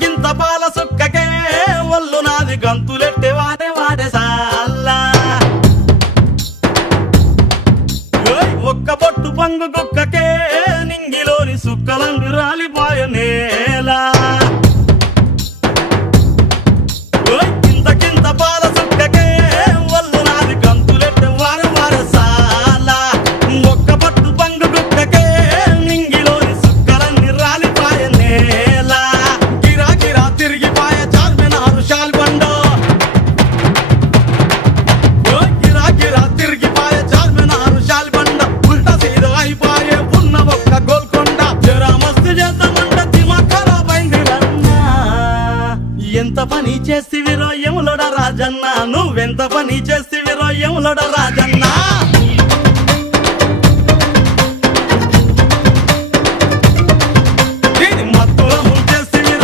గింత పాల సుక్కకే ఒళ్ళు నాది గంతులెట్టే వాడే సాల్లా ఒక్క పొట్టు పంగు కుక్కకే నింగిలోని సుక్కలందు రాలిపోయ నేలా గింత పాల సుక్కకే ఒళ్ళు నాది గంతులెట్టే వాడే సాల్లా ఒక్క పొట్టు పంగు కుక్కకే నింగిలోని సుక్కలన్నీ రాలిపోయ నేలా గిరా తిరిగిపోయ చార్మినారు షాల్బండో గిరా తిరిగిపోయ చార్మినారు షాల్బండ ఉల్టా సీదా అయిపోయే ఉన్న ఒక్క గోల్కొండ జరా మస్తు చేద్దామంట దిమాగ్ ఖరాబ్ అయింది రన్నా ఎంత పని చేస్తివి రోయములోడ రాజన్న నువ్వెంత పని చేస్తివి రోయములోడ రాజన్న